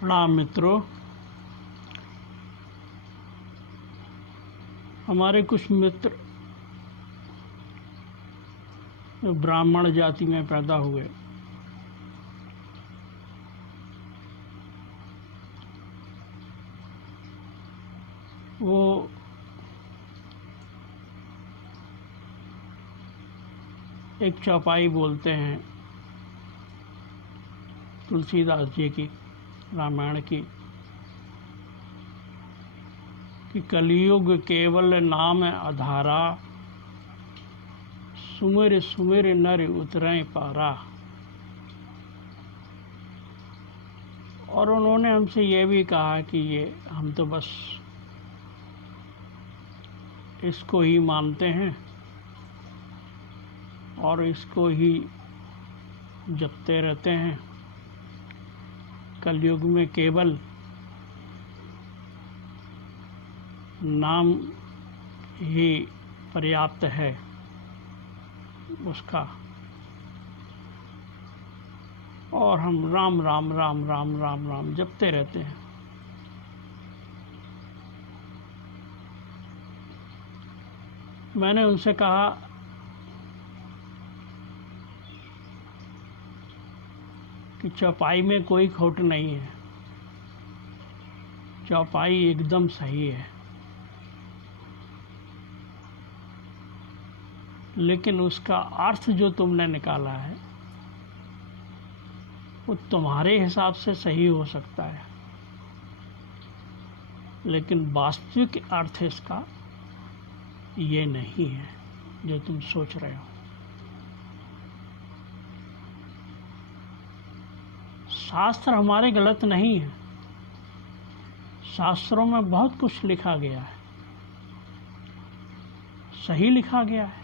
प्रणाम मित्रों। हमारे कुछ मित्र जो ब्राह्मण जाति में पैदा हुए, वो एक चौपाई बोलते हैं तुलसीदास जी की, रामायण की, कि कलयुग केवल नाम आधारा, सुमिर सुमिर नर उतरें पारा। और उन्होंने हमसे ये भी कहा कि ये हम तो बस इसको ही मानते हैं और इसको ही जपते रहते हैं। कलयुग में केवल नाम ही पर्याप्त है उसका, और हम राम राम राम राम राम राम जपते रहते हैं। मैंने उनसे कहा कि चौपाई में कोई खोट नहीं है, चौपाई एकदम सही है, लेकिन उसका अर्थ जो तुमने निकाला है वो तुम्हारे हिसाब से सही हो सकता है, लेकिन वास्तविक अर्थ इसका ये नहीं है जो तुम सोच रहे हो। शास्त्र हमारे गलत नहीं है, शास्त्रों में बहुत कुछ लिखा गया है, सही लिखा गया है,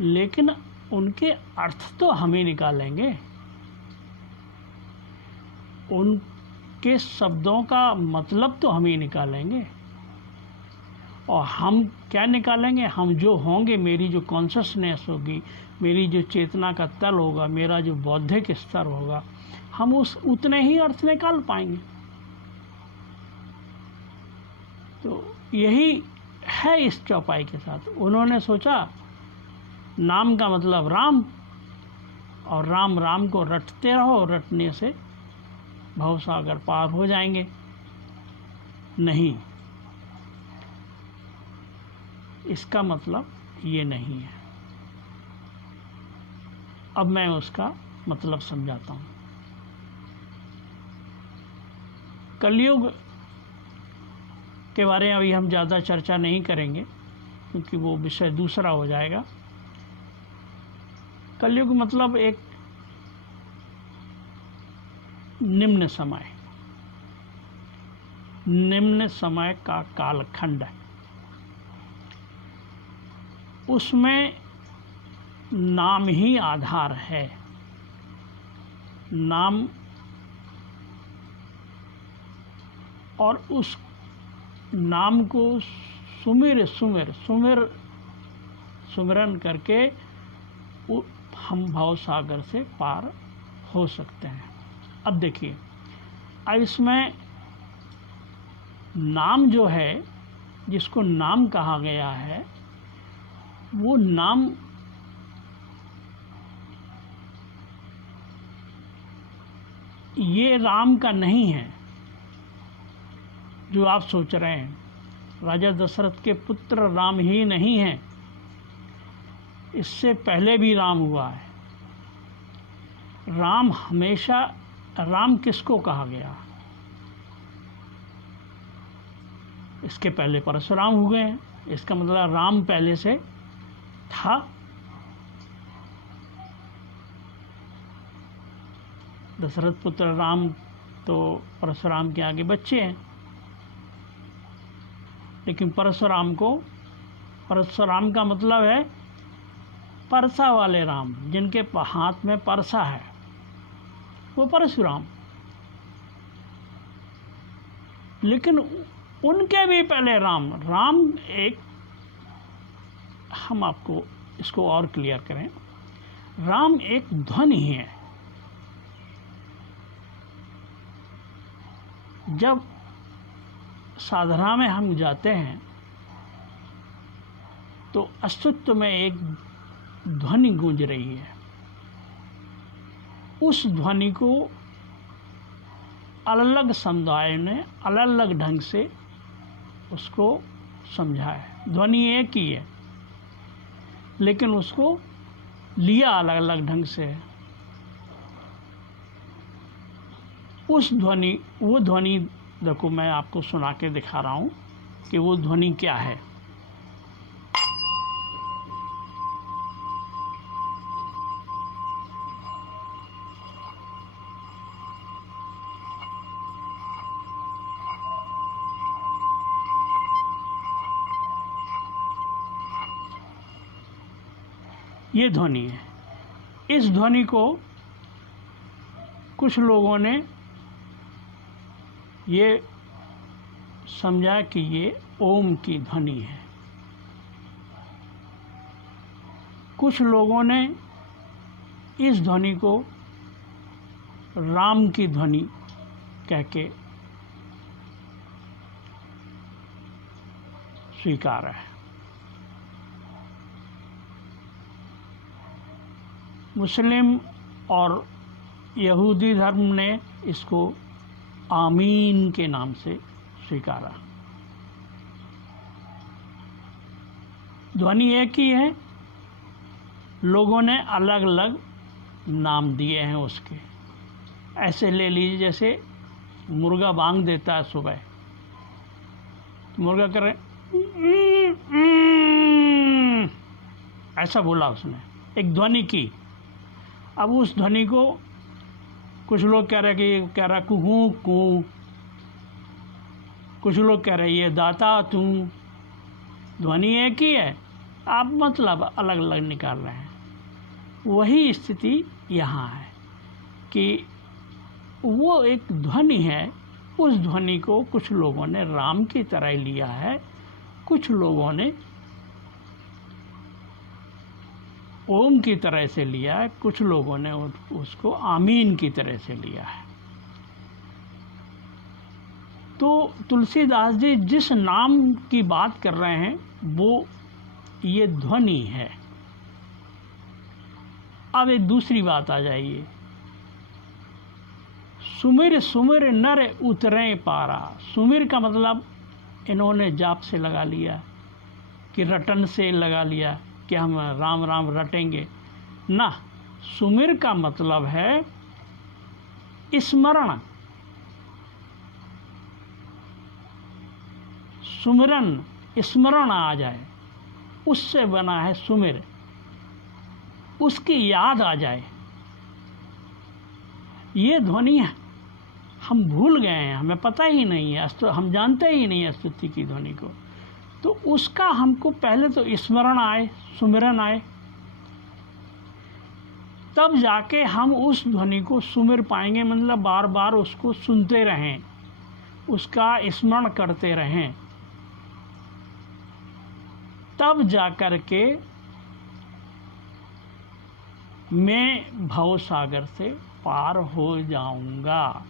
लेकिन उनके अर्थ तो हम ही निकालेंगे। उनके शब्दों का मतलब तो हम ही निकालेंगे। और हम क्या निकालेंगे? हम जो होंगे, मेरी जो कॉन्शसनेस होगी, मेरी जो चेतना का तल होगा, मेरा जो बौद्धिक स्तर होगा, हम उतने ही अर्थ निकाल पाएंगे। तो यही है इस चौपाई के साथ। उन्होंने सोचा नाम का मतलब राम, और राम राम को रटते रहो, रटने से भवसागर पार हो जाएंगे। नहीं, इसका मतलब ये नहीं है। अब मैं उसका मतलब समझाता हूँ। कलयुग के बारे में अभी हम ज़्यादा चर्चा नहीं करेंगे, क्योंकि वो विषय दूसरा हो जाएगा। कलयुग मतलब एक निम्न समय का कालखंड है। उसमें नाम ही आधार है। नाम, और उस नाम को सुमिरन करके हम भवसागर से पार हो सकते हैं। अब देखिए, अब इसमें नाम जो है, जिसको नाम कहा गया है, वो नाम ये राम का नहीं है जो आप सोच रहे हैं। राजा दशरथ के पुत्र राम ही नहीं है, इससे पहले भी राम हुआ है। राम हमेशा, राम किसको कहा गया? इसके पहले परशुराम हुए हैं, इसका मतलब राम पहले से था। दशरथ पुत्र राम तो परशुराम के आगे बच्चे हैं, लेकिन परशुराम का मतलब है परसा वाले राम, जिनके हाथ में परसा है, वो परशुराम। लेकिन उनके भी पहले राम एक, हम आपको इसको और क्लियर करें, राम एक ध्वनि है। जब साधना में हम जाते हैं तो अस्तित्व में एक ध्वनि गूंज रही है। उस ध्वनि को अलग अलग समुदाय ने अलग अलग ढंग से उसको समझा है। ध्वनि एक ही है, लेकिन उसको लिया अलग अलग ढंग से है। वो ध्वनि देखो, मैं आपको सुना के दिखा रहा हूँ कि वो ध्वनि क्या है। ये ध्वनि है। इस ध्वनि को कुछ लोगों ने ये समझा कि ये ओम की ध्वनि है। कुछ लोगों ने इस ध्वनि को राम की ध्वनि कह के स्वीकारा है। मुस्लिम और यहूदी धर्म ने इसको आमीन के नाम से स्वीकारा। ध्वनि एक ही है, लोगों ने अलग अलग नाम दिए हैं उसके। ऐसे ले लीजिए, जैसे मुर्गा बांग देता है सुबह, तो मुर्गा करे ऐसा बोला उसने, एक ध्वनि की। अब उस ध्वनि को कुछ लोग कह रहे कि कह रहा कुहू कू, कुछ लोग कह रहे ये दाता तू। ध्वनि एक ही है, आप मतलब अलग अलग निकाल रहे हैं। वही स्थिति यहाँ है कि वो एक ध्वनि है, उस ध्वनि को कुछ लोगों ने राम की तरह लिया है, कुछ लोगों ने ओम की तरह से लिया है, कुछ लोगों ने उसको आमीन की तरह से लिया है। तो तुलसीदास जी जिस नाम की बात कर रहे हैं वो ये ध्वनि है। अब एक दूसरी बात आ जाइए, सुमिर सुमिर नर उतरे पारा। सुमिर का मतलब इन्होंने जाप से लगा लिया कि रटन से लगा लिया कि हम राम राम रटेंगे ना। सुमिर का मतलब है स्मरण, सुमिरन, स्मरण आ जाए, उससे बना है सुमिर, उसकी याद आ जाए। ये ध्वनि हम भूल गए हैं, हमें पता ही नहीं है, हम जानते ही नहीं है स्तुति की ध्वनि को। तो उसका हमको पहले तो स्मरण आए, सुमिरन आए, तब जाके हम उस ध्वनि को सुमिर पाएंगे। मतलब बार बार उसको सुनते रहें, उसका स्मरण करते रहें, तब जाकर के मैं भव सागर से पार हो जाऊंगा।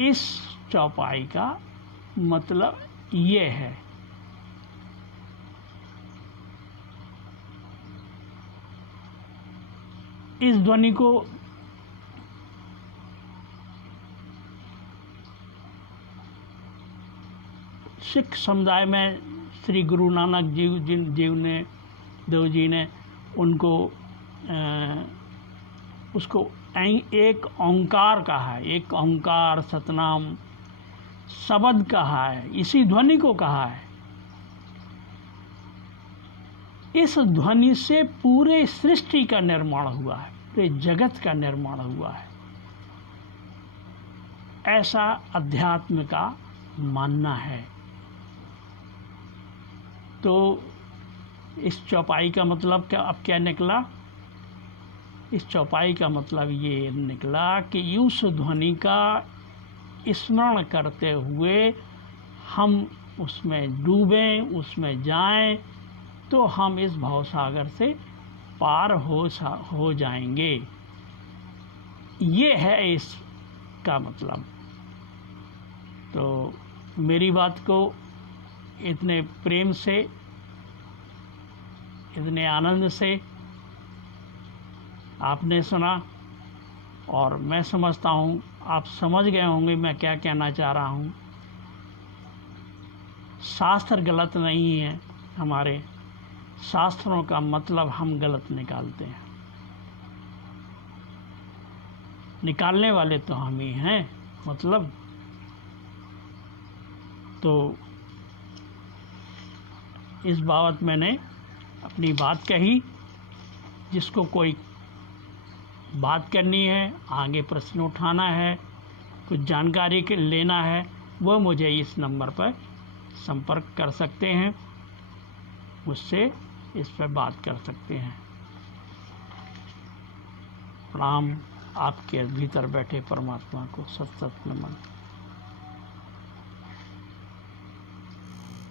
इस चौपाई का मतलब ये है। इस ध्वनि को सिख समुदाय में श्री गुरु नानक देव जी ने उनको उसको एक ओंकार कहा है, एक ओंकार सतनाम शब्द कहा है, इसी ध्वनि को कहा है। इस ध्वनि से पूरे सृष्टि का निर्माण हुआ है, पूरे जगत का निर्माण हुआ है, ऐसा अध्यात्म का मानना है। तो इस चौपाई का मतलब क्या निकला? इस चौपाई का मतलब ये निकला कि उस ध्वनि का स्मरण करते हुए हम उसमें डूबें, उसमें जाएं, तो हम इस भवसागर से पार हो जाएंगे। ये है इसका मतलब। तो मेरी बात को इतने प्रेम से, इतने आनंद से आपने सुना, और मैं समझता हूँ आप समझ गए होंगे मैं क्या कहना चाह रहा हूँ। शास्त्र गलत नहीं है, हमारे शास्त्रों का मतलब हम गलत निकालते हैं। निकालने वाले तो हम ही हैं, मतलब। तो इस बाबत मैंने अपनी बात कही। जिसको कोई बात करनी है, आगे प्रश्न उठाना है, कुछ जानकारी लेना है, वो मुझे इस नंबर पर संपर्क कर सकते हैं, मुझसे इस पर बात कर सकते हैं। प्रणाम आपके भीतर बैठे परमात्मा को, सत सत नमन।